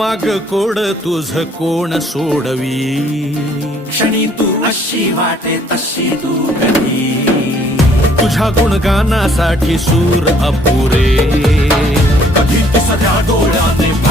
माग कोड तुझ कोण सोडवी. क्षणी तू अशी वाटे तशी तू कधी. तुझ्या गुणगानासाठी सूर अपुरे. कधी तुझ्या डोळ्याने